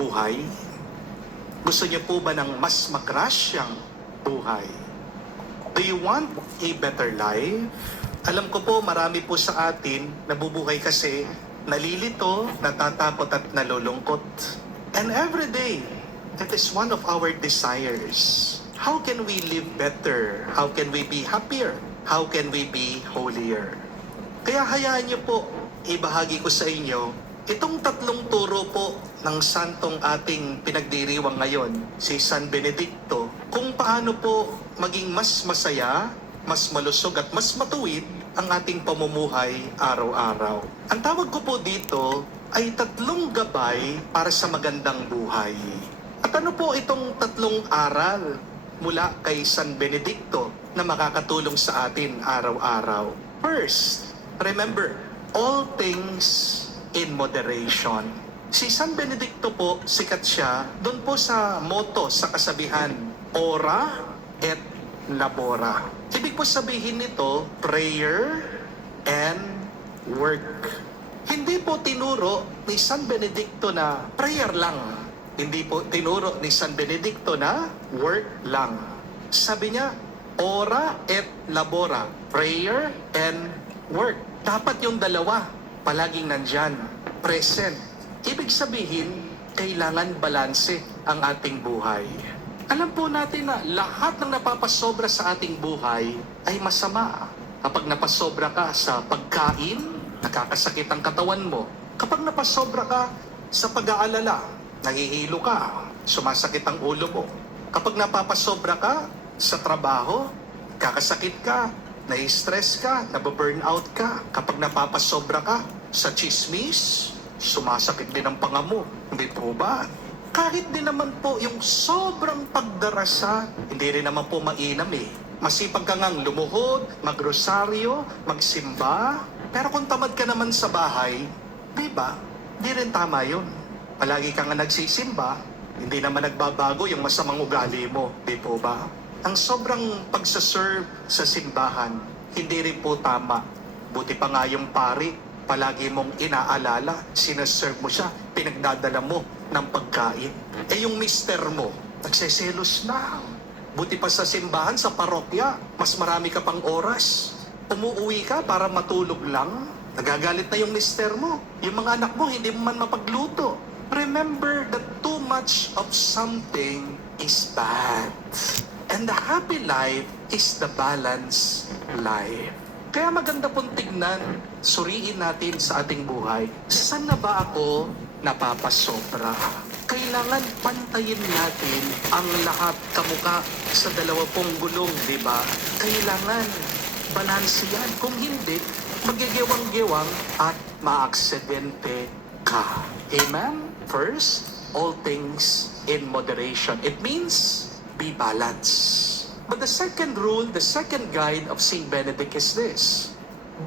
buhay? Gusto niyo po ba ng mas magrasyang buhay? Do you want a better life? Alam ko po marami po sa atin nabubuhay kasi nalilito, natatakot at nalulungkot. And every day, that is one of our desires. How can we live better? How can we be happier? How can we be holier? Kaya hayaan niyo po, ibahagi ko sa inyo itong tatlong turo po ng santong ating pinagdiriwang ngayon, si San Benedicto, kung paano po maging mas masaya, mas malusog at mas matuwid ang ating pamumuhay araw-araw. Ang tawag ko po dito ay tatlong gabay para sa magandang buhay. At ano po itong tatlong aral mula kay San Benedicto na makakatulong sa atin araw-araw? First, remember, all things in moderation. Si San Benedicto po, sikat siya doon po sa motto, sa kasabihan, ora et labora. Ibig po sabihin nito, prayer and work. Hindi po tinuro ni San Benedicto na prayer lang. Hindi po tinuro ni San Benedicto na work lang. Sabi niya, ora et labora, prayer and work. Dapat yung dalawa palaging nandyan, present. Ibig sabihin, kailangan balanse ang ating buhay. Alam po natin na lahat ng napapasobra sa ating buhay ay masama. Kapag napasobra ka sa pagkain, nakakasakit ang katawan mo. Kapag napasobra ka sa pag-aalala, nahihilo ka, sumasakit ang ulo mo. Kapag napapasobra ka sa trabaho, kakasakit ka, na-stress ka, nababurnout ka. Kapag napapasobra ka sa chismis, sumasakit din ang panga mo. Hindi po ba? Kahit din naman po yung sobrang pagdarasa, hindi rin naman po mainam eh. Masipag ka ngang lumuhod, magrosaryo, magsimba. Pero kung tamad ka naman sa bahay, di ba? Di rin tama yun. Palagi ka nga nagsisimba, hindi naman nagbabago yung masamang ugali mo. Di po ba? Ang sobrang pagsaserve sa simbahan, hindi rin po tama. Buti pa nga yung pari, palagi mong inaalala, sinaserve mo siya, pinagdadala mo ng pagkain. Eh yung mister mo, nagseselos na. Buti pa sa simbahan, sa parokya, mas marami ka pang oras. Umuuwi ka para matulog lang, nagagalit na yung mister mo. Yung mga anak mo, hindi mo man mapagluto. Remember that too much of something is bad. And the happy life is the balanced life. Kaya maganda pong tignan, suriin natin sa ating buhay. Saan na ba ako napapasobra? Kailangan pantayin natin ang lahat kamuka sa dalawa pong gulong, di ba? Kailangan balanse yan. Kung hindi, magigewang-gewang at maaksidente ka. Amen? First, all things in moderation. It means be balanced. But the second rule, the second guide of St. Benedict is this: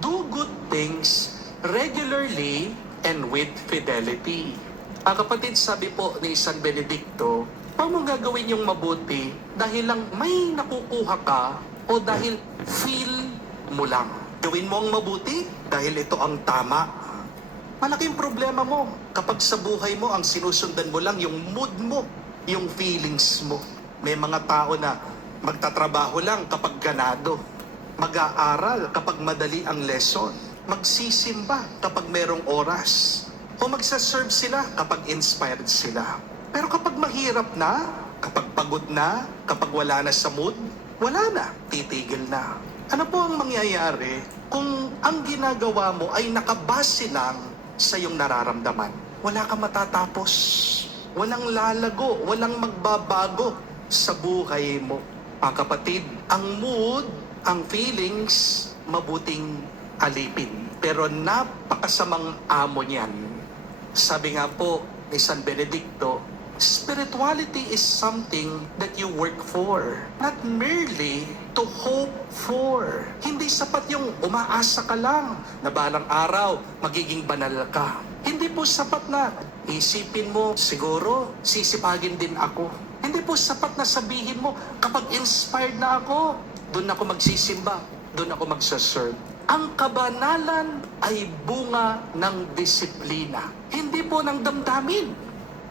do good things regularly and with fidelity. Kapatid, sabi po ni San Benedicto, paano mo gagawin yung mabuti dahil lang may nakukuha ka o dahil feel mo lang? Gawin mo ang mabuti dahil ito ang tama. Malaking problema mo kapag sa buhay mo ang sinusundan mo lang yung mood mo, yung feelings mo. May mga tao na magtatrabaho lang kapag ganado, mag-aaral kapag madali ang lesson, magsisimba kapag merong oras, o magsaserve sila kapag inspired sila. Pero kapag mahirap na, kapag pagod na, kapag wala na sa mood, wala na, titigil na. Ano po ang mangyayari kung ang ginagawa mo ay nakabase lang sa iyong nararamdaman? Wala kang matatapos, walang lalago, walang magbabago sa buhay mo. Mga kapatid, ang mood, ang feelings, mabuting alipin. Pero napakasamang amo niyan. Sabi nga po ni San Benedicto, spirituality is something that you work for, not merely to hope for. Hindi sapat yung umaasa ka lang na balang araw magiging banal ka. Hindi po sapat na isipin mo, siguro sisipagin din ako. Hindi po sapat na sabihin mo, kapag inspired na ako, doon ako magsisimba, doon ako magsaserve. Ang kabanalan ay bunga ng disiplina, hindi po ng damdamin.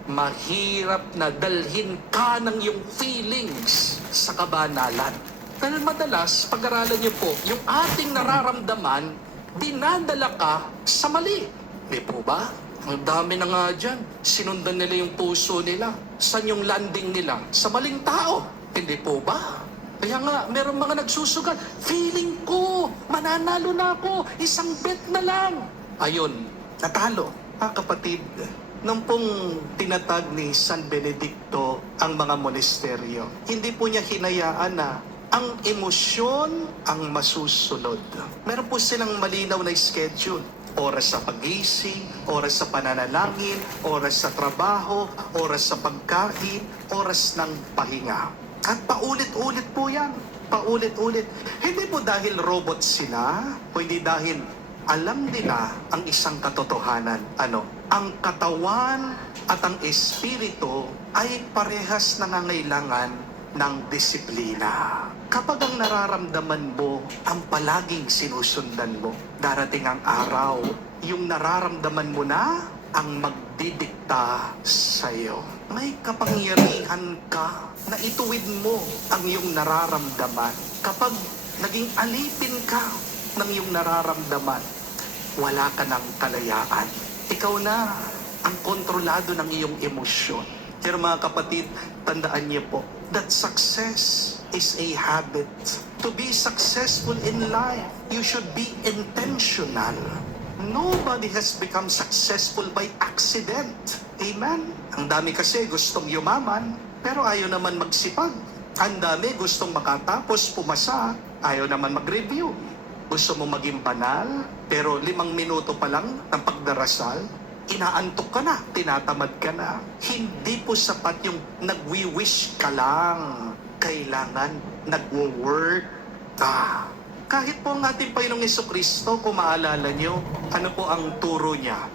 mahirap na dalhin ka ng iyong feelings sa kabanalan. Dahil madalas, pag-aralan niyo po, yung ating nararamdaman, dinadala ka sa mali. Di po ba? Ang dami na nga dyan. Sinundan nila yung puso nila. Saan yung landing nila? Sa maling tao. Hindi po ba? Kaya nga, meron mga nagsusugal. Feeling ko, mananalo na ako. Isang bet na lang. Ayun, natalo. Kapatid, nung pong tinatag ni San Benedicto ang mga monasteryo, hindi po niya hinayaan na ang emosyon ang masusunod. Meron po silang malinaw na schedule. Oras sa pagising, oras sa pananalangin, oras sa trabaho, oras sa pagkain, oras ng pahinga. At paulit-ulit po yan. Paulit-ulit. Hindi po dahil robot sila, o hindi dahil alam nila ang isang katotohanan. Ang katawan at ang espiritu ay parehas nangangailangan ng disiplina. Kapag ang nararamdaman mo ang palaging sinusundan mo, darating ang araw, yung nararamdaman mo na ang magdidikta sa iyo. May kapangyarihan ka na ituwid mo ang iyong nararamdaman. Kapag naging alipin ka ng iyong nararamdaman, wala ka ng kalayaan. Ikaw na ang kontrolado ng iyong emosyon. Pero mga kapatid, tandaan niyo po that success is a habit. To be successful in life, you should be intentional. Nobody has become successful by accident. Amen? Ang dami kasi gustong yumaman, pero ayaw naman magsipag. Ang dami gustong makatapos, pumasa, ayaw naman mag-review. Gusto mo maging banal, pero 5 minuto pa lang ng pagdarasal, inaantok ka na, tinatamad ka na. Hindi po sapat yung nagwi-wish ka lang. Kailangan nagwo-work ka. Kahit po ang ating Panginoong Jesucristo, kung maalala nyo, ano po ang turo niya?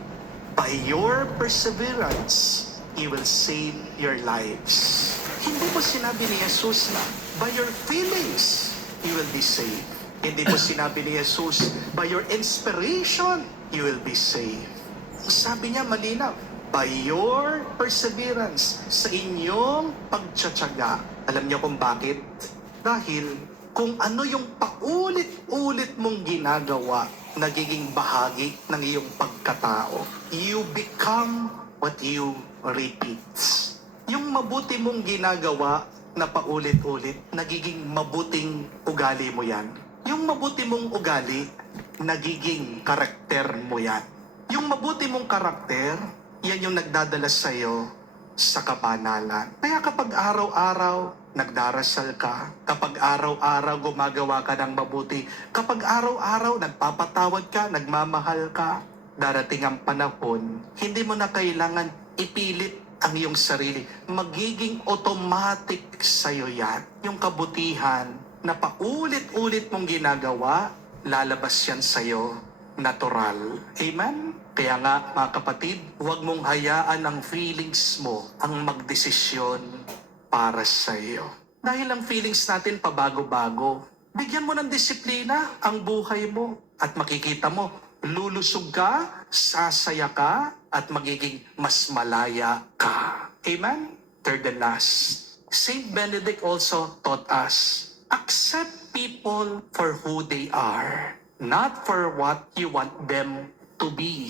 By your perseverance, He will save your lives. Hindi po sinabi ni Jesus na, by your feelings, you will be saved. Hindi po sinabi ni Jesus, by your inspiration, you will be saved. Sabi niya malinaw, by your perseverance, sa inyong pagtsatsaga. Alam niyo kung bakit? Dahil kung ano yung paulit-ulit mong ginagawa, nagiging bahagi ng iyong pagkatao. You become what you repeat. Yung mabuti mong ginagawa na paulit-ulit, nagiging mabuting ugali mo yan. Yung mabuti mong ugali, nagiging karakter mo yan. Yung mabuti mong karakter, yan yung nagdadala sa'yo sa kabanalan. Kaya kapag araw-araw nagdarasal ka, kapag araw-araw gumagawa ka ng mabuti, kapag araw-araw nagpapatawad ka, nagmamahal ka, darating ang panahon, hindi mo na kailangan ipilit ang iyong sarili. Magiging automatic sa'yo yan. Yung kabutihan na paulit-ulit mong ginagawa, lalabas yan sa'yo natural. Amen? Kaya nga, mga kapatid, huwag mong hayaan ang feelings mo ang magdesisyon para sa iyo. Dahil ang feelings natin pabago-bago, bigyan mo ng disiplina ang buhay mo at makikita mo, lulusog ka, sasaya ka, at magiging mas malaya ka. Amen? Third and last, Saint Benedict also taught us, accept people for who they are, not for what you want them to be.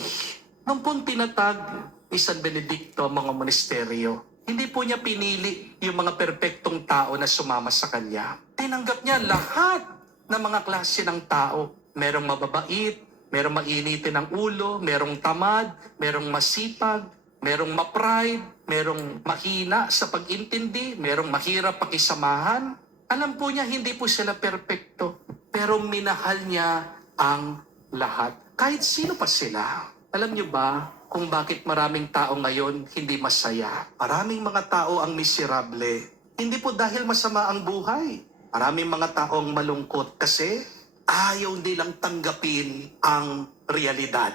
Nung pong tinatag ni San Benedicto ang mga monasteryo, hindi po niya pinili yung mga perpektong tao na sumama sa kanya. Tinanggap niya lahat ng mga klase ng tao. Merong mababait, merong mainitin ang ulo, merong tamad, merong masipag, merong ma-pride, merong mahina sa pag-intindi, merong mahirap pakisamahan. Alam po niya, hindi po sila perpekto. Pero minahal niya ang lahat. Kahit sino pa sila. Alam niyo ba kung bakit maraming tao ngayon hindi masaya? Maraming mga tao ang miserable. Hindi po dahil masama ang buhay. Maraming mga taong malungkot kasi ayaw nilang tanggapin ang realidad.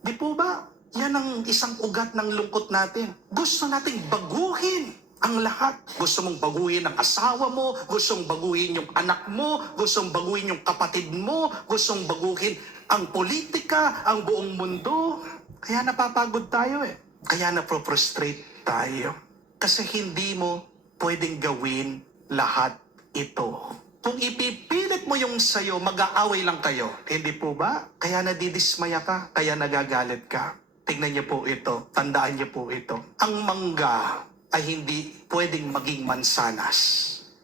Di po ba? Yan ang isang ugat ng lungkot natin. Gusto nating baguhin ang lahat. Gusto mong baguhin ang asawa mo, gusto mong baguhin yung anak mo, gusto mong baguhin yung kapatid mo, gusto mong baguhin ang politika, ang buong mundo. Kaya napapagod tayo eh. Kaya na-frustrate tayo. Kasi hindi mo pwedeng gawin lahat ito. Kung ipipilit mo yung sayo, mag-aaway lang kayo. Hindi po ba? Kaya nadidismaya ka, kaya nagagalit ka. Tingnan niyo po ito, tandaan niyo po ito. Ang mangga ay hindi pwedeng maging mansanas.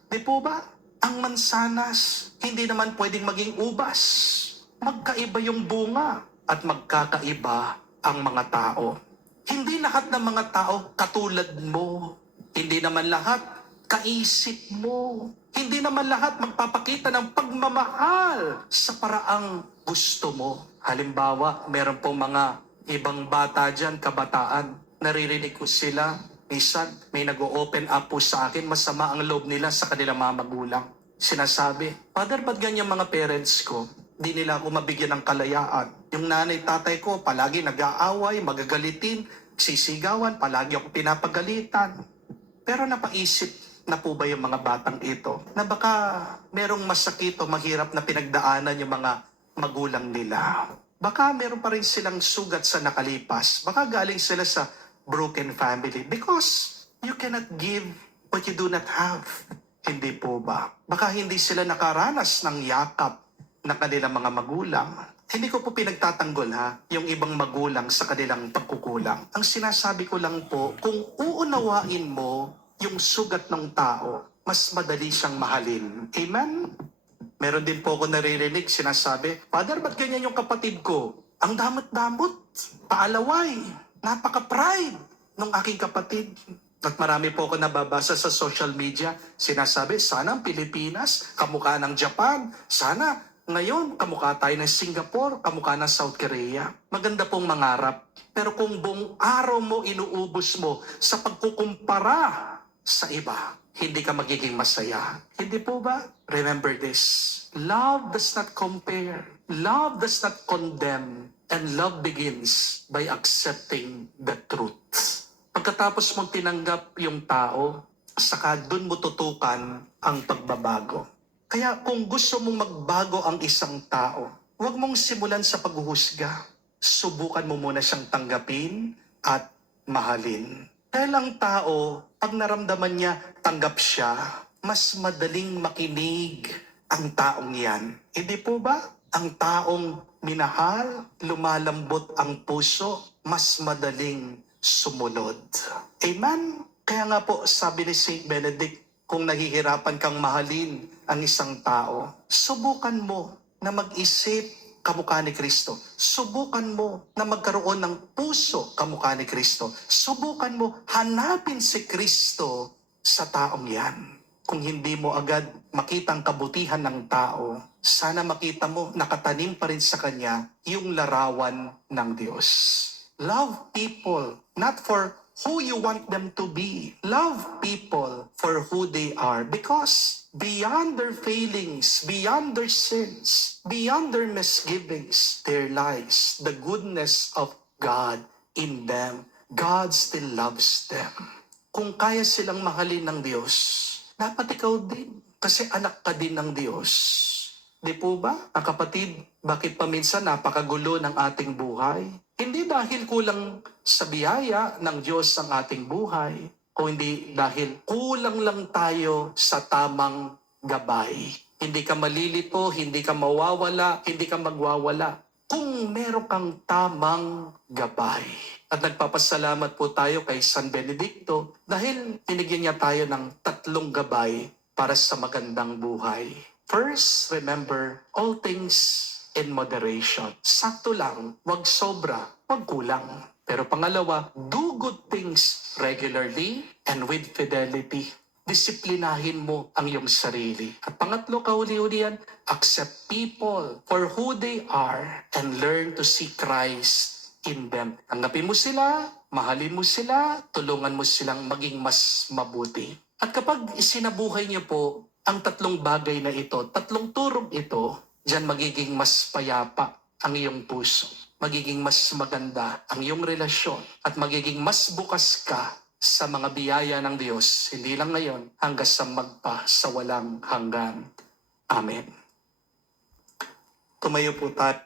Di po ba? Ang mansanas, hindi naman pwedeng maging ubas. Magkaiba yung bunga at magkakaiba ang mga tao. Hindi lahat ng mga tao katulad mo. Hindi naman lahat kaisip mo. Hindi naman lahat magpapakita ng pagmamahal sa paraang gusto mo. Halimbawa, meron pong mga ibang bata dyan, kabataan. Naririnig ko sila. Minsan, may nag-open up po sa akin, masama ang loob nila sa kanilang mga magulang. Sinasabi, Father, ba't ganyan mga parents ko? Di nila ako mabigyan ng kalayaan. Yung nanay, tatay ko, palagi nag-aaway, magagalitin, sisigawan, palagi ako pinapagalitan. Pero napaisip na po ba yung mga batang ito na baka merong masakit o mahirap na pinagdaanan yung mga magulang nila? Baka meron pa rin silang sugat sa nakalipas. Baka galing sila sa broken family because you cannot give what you do not have. Hindi po ba? Baka hindi sila nakaranas ng yakap ng kanilang mga magulang. Hindi ko po pinagtatanggol yung ibang magulang sa kanilang pagkukulang. Ang sinasabi ko lang po, kung uunawain mo yung sugat ng tao, mas madali siyang mahalin. Amen? Meron din po ako naririnig, sinasabi, Father, ba't ganyan yung kapatid ko? Ang damot-damot, paalaway, napaka-pride ng aking kapatid. At marami po ako nababasa sa social media, sinasabi, sana ang Pilipinas, kamukha ng Japan, sana ngayon, kamukha tayo ng Singapore, kamukha ng South Korea. Maganda pong mangarap. Pero kung buong araw mo inuubos mo sa pagkukumpara sa iba, hindi ka magiging masaya. Hindi po ba? Remember this. Love does not compare. Love does not condemn. And love begins by accepting the truth. Pagkatapos mong tinanggap yung tao, saka dun mo tutukan ang pagbabago. Kaya kung gusto mong magbago ang isang tao, huwag mong simulan sa paghuhusga. Subukan mo muna siyang tanggapin at mahalin. Dahil ang tao, pag naramdaman niya, tanggap siya, mas madaling makinig ang taong yan. Hindi po ba? Ang taong minahal, lumalambot ang puso, mas madaling sumunod. Amen? Kaya nga po, sabi ni Saint Benedict, kung nahihirapan kang mahalin ang isang tao, subukan mo na mag-isip kamukha ni Kristo. Subukan mo na magkaroon ng puso kamukha ni Kristo. Subukan mo hanapin si Kristo sa taong yan. Kung hindi mo agad makita ang kabutihan ng tao, sana makita mo nakatanim pa rin sa kanya yung larawan ng Diyos. Love people, not for who you want them to be. Love people for who they are. Because beyond their failings, beyond their sins, beyond their misgivings, there lies the goodness of God in them. God still loves them. Kung kaya silang mahalin ng Diyos, dapat ikaw din. Kasi anak ka din ng Diyos. Di po ba? Ang kapatid, bakit paminsan napakagulo ng ating buhay? Hindi dahil kulang sa biyaya ng Diyos ang ating buhay, o hindi dahil kulang lang tayo sa tamang gabay. Hindi ka malilito, hindi ka mawawala, hindi ka magwawala. Kung meron kang tamang gabay. At nagpapasalamat po tayo kay San Benedicto dahil binigyan niya tayo ng 3 gabay para sa magandang buhay. First, remember all things in moderation. Sakto lang, wag sobra, wag kulang. Pero pangalawa, do good things regularly and with fidelity. Disiplinahin mo ang iyong sarili. At pangatlo, kahuli-huli yan, accept people for who they are and learn to see Christ in them. Tanggapin mo sila, mahalin mo sila, tulungan mo silang maging mas mabuti. At kapag isinabuhay niyo po ang 3 bagay na ito, 3 turong ito, diyan magiging mas payapa ang iyong puso. Magiging mas maganda ang iyong relasyon at magiging mas bukas ka sa mga biyaya ng Diyos, hindi lang ngayon, hanggang sa magpa sa walang hanggan. Amen. Tumayo po tayo.